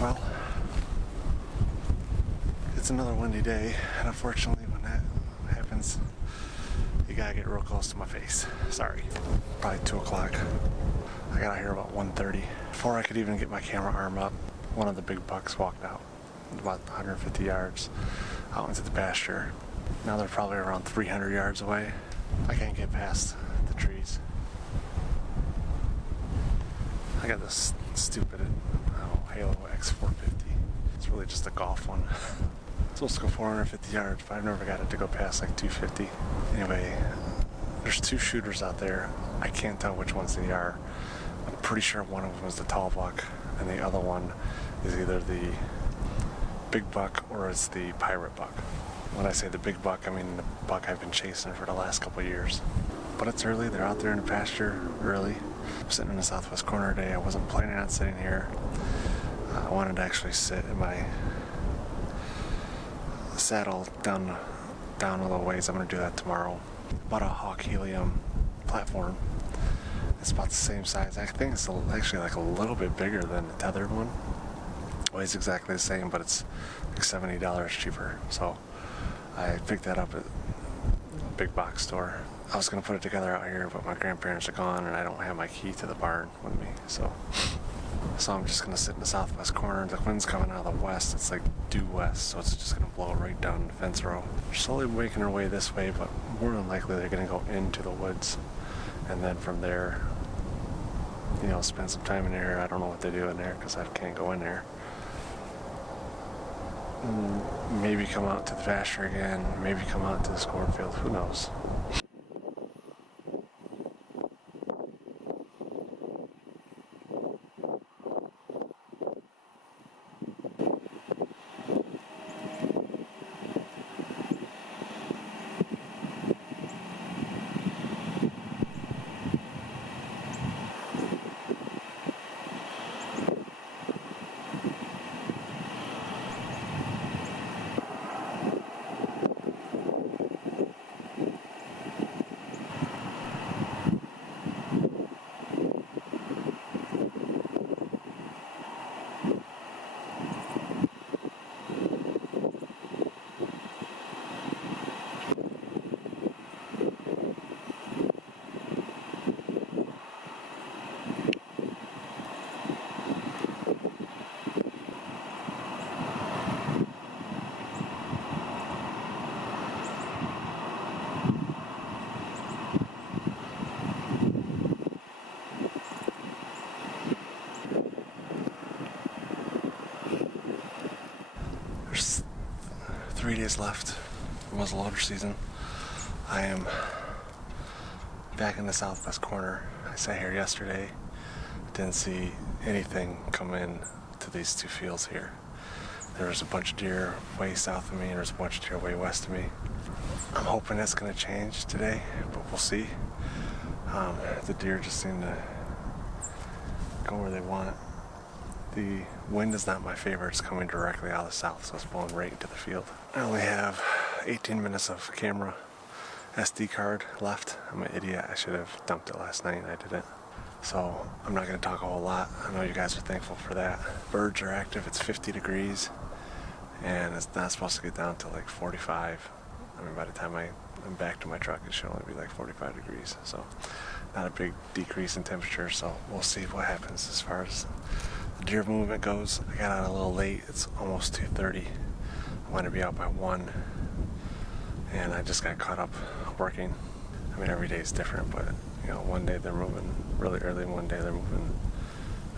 Well, it's another windy day, and unfortunately when that happens, you gotta get real close to my face. Sorry. Probably 2 o'clock. I got out here about 1:30. Before I could even get my camera arm up, one of the big bucks walked out about 150 yards out into the pasture. Now they're probably around 300 yards away. I can't get past the trees. I got this stupid Halo X450. It's really just a golf one. It's supposed to go 450 yards, but I've never got it to go past like 250. Anyway, there's 2 shooters out there. I can't tell which ones they are. I'm pretty sure one of them is the tall buck, and the other one is either the big buck or it's the pirate buck. When I say the big buck, I mean the buck I've been chasing for the last couple of years. But it's early. They're out there in the pasture early. I'm sitting in the southwest corner today. I wasn't planning on sitting here. I wanted to actually sit in my saddle down a little ways. I'm going to do that tomorrow. Bought a Hawk Helium platform. It's about the same size. I think it's actually like a little bit bigger than the tethered one. Weighs exactly the same, but it's like $70 cheaper. So I picked that up at a big box store. I was going to put it together out here, but my grandparents are gone and I don't have my key to the barn with me. So I'm just going to sit in the southwest corner. The wind's coming out of the west. It's like due west, so it's just going to blow right down the fence row. They're slowly making their way this way, but more than likely they're going to go into the woods. And then from there, spend some time in there. I don't know what they do in there because I can't go in there. Maybe come out to the pasture again. Maybe come out to this cornfield. Who knows? There's 3 days left for muzzleloader season. I am back in the southwest corner. I sat here yesterday, didn't see anything come in to these 2 fields here. There was a bunch of deer way south of me and there's a bunch of deer way west of me. I'm hoping that's going to change today, but we'll see. The deer just seem to go where they want. The wind is not my favorite. It's coming directly out of the south, so it's blowing right into the field. I only have 18 minutes of camera SD card left. I'm an idiot. I should have dumped it last night. I didn't. So I'm not going to talk a whole lot. I know you guys are thankful for that. Birds are active. It's 50 degrees, and it's not supposed to get down to like 45. I mean, by the time I'm back to my truck, it should only be like 45 degrees. So not a big decrease in temperature. So we'll see what happens as far as the deer movement goes. I got out a little late. It's almost 2:30. I wanted to be out by 1, and I just got caught up working. I mean, every day is different, but one day they're moving really early, and one day they're moving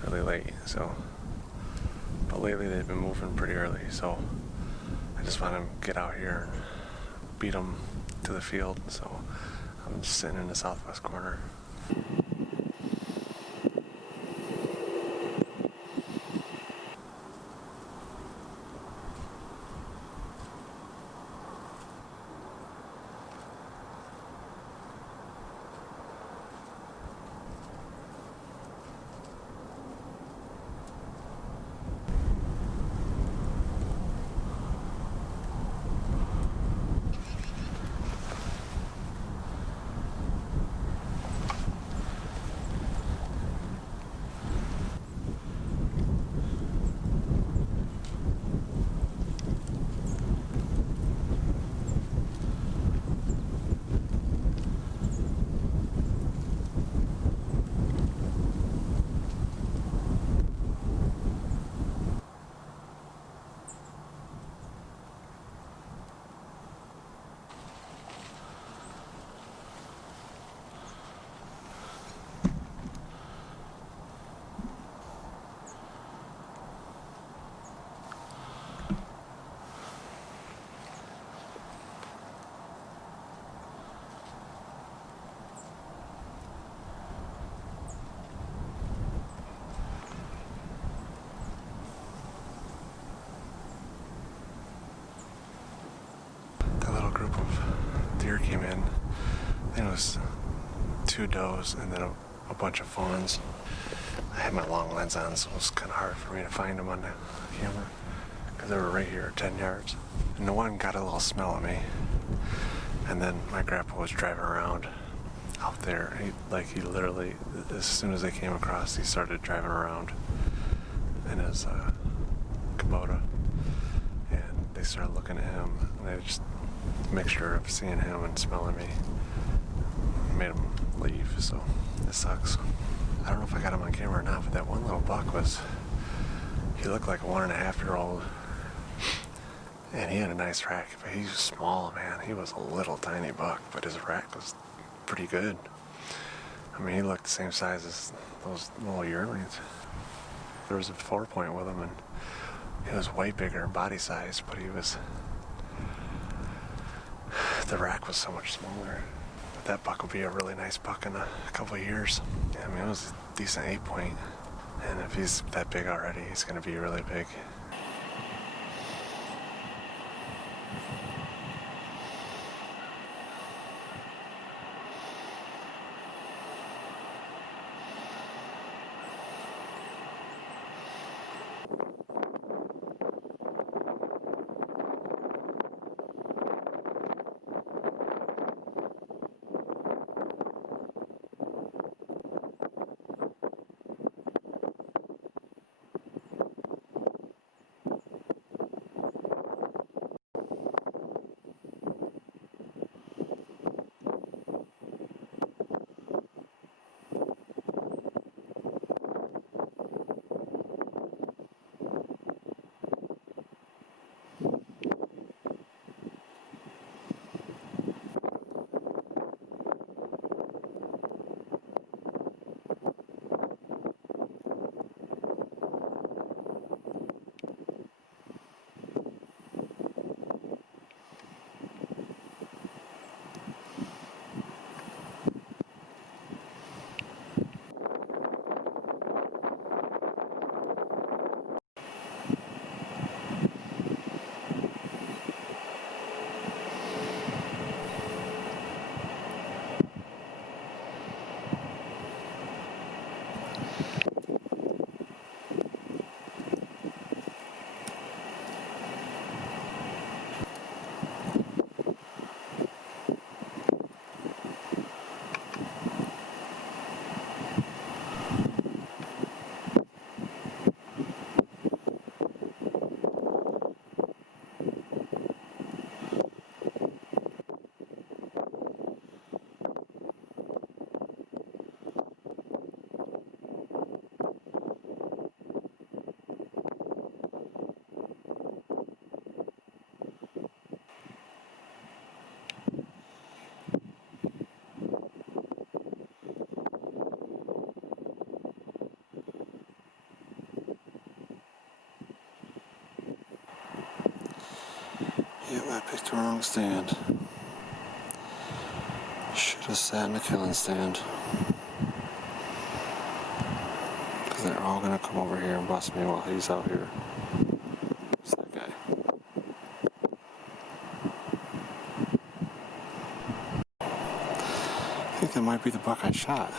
really late. So, but lately they've been moving pretty early. So I just want to get out here and beat them to the field. So I'm just sitting in the southwest corner. 2 does and then a bunch of fawns. I had my long lens on, so it was kind of hard for me to find them on the camera because they were right here at 10 yards. And the one got a little smell of me. And then my grandpa was driving around out there. He literally, as soon as they came across, he started driving around in his Kubota. And they started looking at him. And they just, a mixture of seeing him and smelling me made him leave. So it sucks. I don't know if I got him on camera or not, but that one little buck he looked like a 1.5-year-old. And he had a nice rack, but he was small, man. He was a little tiny buck, but his rack was pretty good. I mean, he looked the same size as those little yearlings. There was a 4-point with him, and he was way bigger in body size, but the rack was so much smaller. But that buck will be a really nice buck in a couple of years. I mean, it was a decent 8-point, and if he's that big already, he's going to be really big. Yep, I picked the wrong stand. Should have sat in the killing stand. Because they're all going to come over here and bust me while he's out here. It's that guy. I think that might be the buck I shot.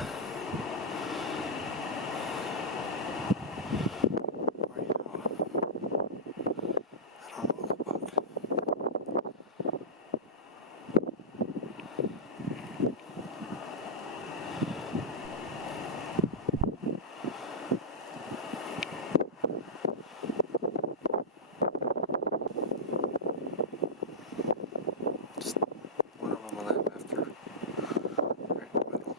One of them I left after. Right in the middle.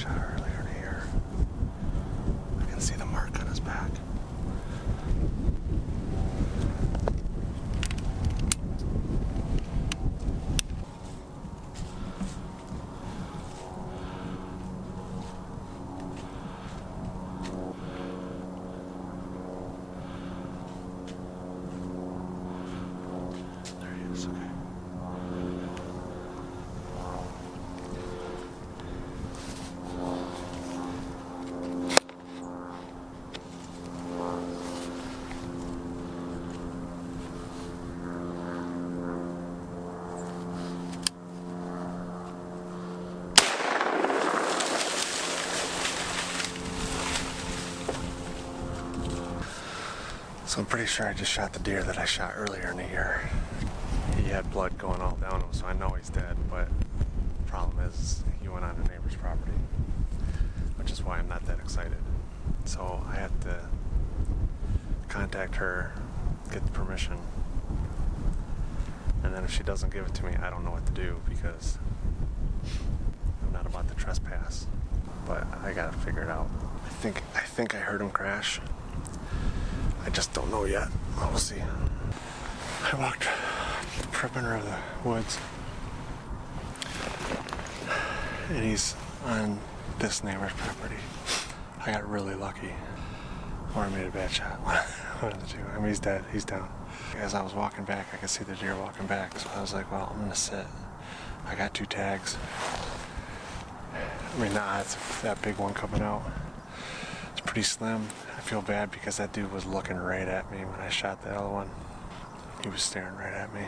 shot earlier in the year. I can see the mark on his back. There he is, okay. So I'm pretty sure I just shot the deer that I shot earlier in the year. He had blood going all down him, so I know he's dead, but the problem is he went on a neighbor's property, which is why I'm not that excited. So I have to contact her, get the permission, and then if she doesn't give it to me, I don't know what to do because I'm not about to trespass, but I gotta figure it out. I think I heard him crash. I just don't know yet. We'll see. I walked the perimeter of the woods, and he's on this neighbor's property. I got really lucky, or I made a bad shot. One of the two. I mean, he's dead. He's down. As I was walking back, I could see the deer walking back, so I was like, well, I'm gonna sit. I got 2 tags. I mean, it's that big one coming out. It's pretty slim. I feel bad because that dude was looking right at me when I shot the other one. He was staring right at me.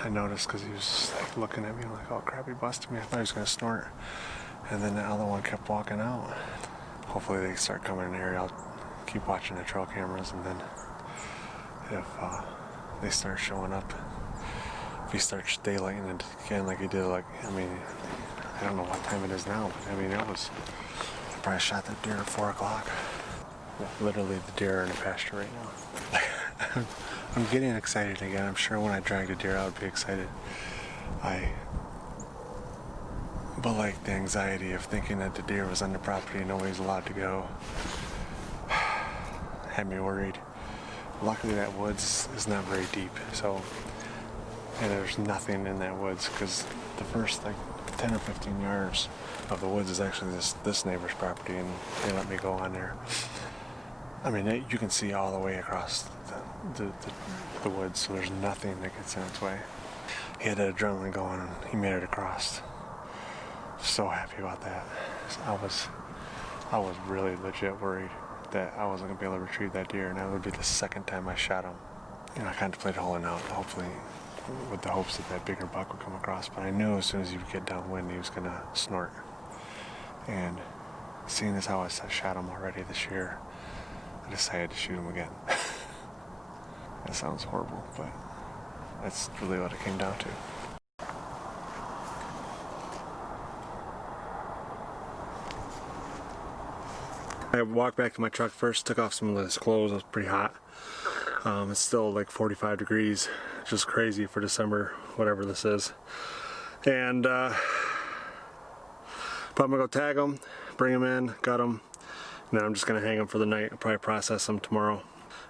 I noticed because he was just like looking at me like, oh crap, he busted me. I thought he was gonna snort. And then the other one kept walking out. Hopefully they start coming in here. I'll keep watching the trail cameras, and then if they start showing up, if he starts daylighting it again like he did, like, I mean, I don't know what time it is now, but I mean, it was, I probably shot that deer at 4 o'clock. Literally the deer are in the pasture right now. I'm getting excited again. I'm sure when I drag a deer I would be excited. But like the anxiety of thinking that the deer was on the property and nobody's allowed to go had me worried. Luckily that woods is not very deep, so, and there's nothing in that woods because the first like 10 or 15 yards of the woods is actually this neighbor's property, and they let me go on there. I mean, you can see all the way across the woods, so there's nothing that gets in its way. He had that adrenaline going, and he made it across. So happy about that. I was really legit worried that I wasn't gonna be able to retrieve that deer, and that would be the second time I shot him. You know, I contemplated holding out, hopefully, with the hopes that that bigger buck would come across. But I knew as soon as he would get downwind, he was gonna snort. And seeing as how I shot him already this year, I decided to shoot him again. That sounds horrible, but that's really what it came down to. I walked back to my truck first, took off some of this clothes. It was pretty hot. It's still like 45 degrees, just crazy for December, whatever this is. And but I'm gonna go tag them, bring them in, gut them, and then I'm just gonna hang them for the night. I'll probably process them tomorrow.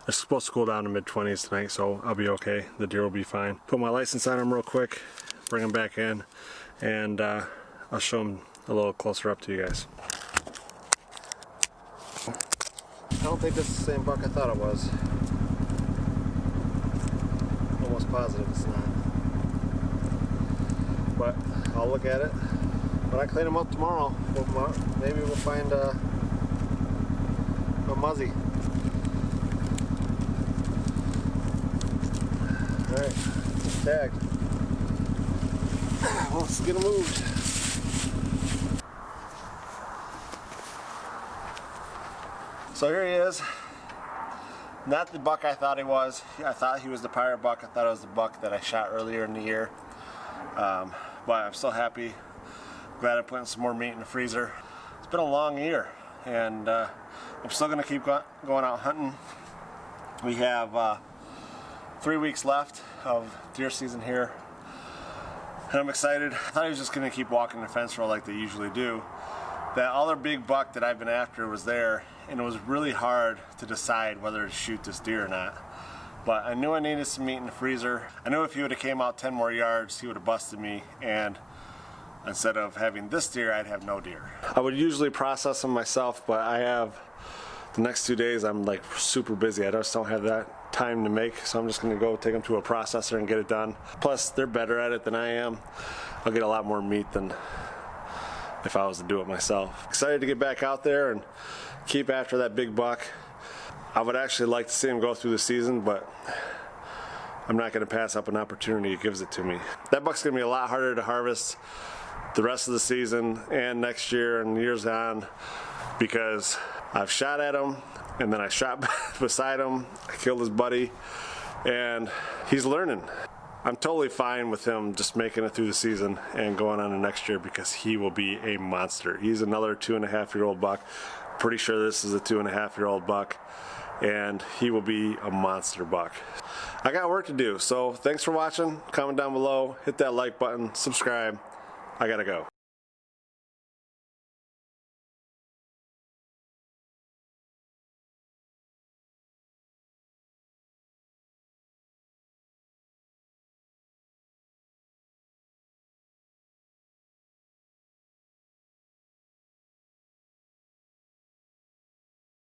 It's supposed to cool down to mid-20s tonight, so I'll be okay. The deer will be fine. Put my license on them real quick, bring them back in, and I'll show them a little closer up to you guys. I don't think this is the same buck I thought it was. Almost positive it's not. But I'll look at it. When I clean them up tomorrow, maybe we'll find a muzzy. Alright, tagged. Let's get them moved. So here he is. Not the buck I thought he was. I thought he was the pirate buck. I thought it was the buck that I shot earlier in the year. But I'm still happy. Glad I put in some more meat in the freezer. It's been a long year, and I'm still going to keep going out hunting. We have 3 weeks left of deer season here. And I'm excited. I thought he was just going to keep walking the fence row like they usually do. That other big buck that I've been after was there, and it was really hard to decide whether to shoot this deer or not. But I knew I needed some meat in the freezer. I knew if he would have came out 10 more yards, he would have busted me, and instead of having this deer, I'd have no deer. I would usually process them myself, but I have the next 2 days I'm like super busy. I just don't have that time to make, so I'm just gonna go take them to a processor and get it done. Plus, they're better at it than I am. I'll get a lot more meat than if I was to do it myself. Excited to get back out there and keep after that big buck. I would actually like to see him go through the season, but I'm not gonna pass up an opportunity. It gives it to me. That buck's gonna be a lot harder to harvest the rest of the season and next year and years on, because I've shot at him and then I shot beside him. I killed his buddy, and he's learning. I'm totally fine with him just making it through the season and going on to next year, because he will be a monster. He's another 2.5-year-old buck. Pretty sure this is a 2.5-year-old buck, and he will be a monster buck. I got work to do, so thanks for watching. Comment down below, hit that like button, subscribe. I gotta go.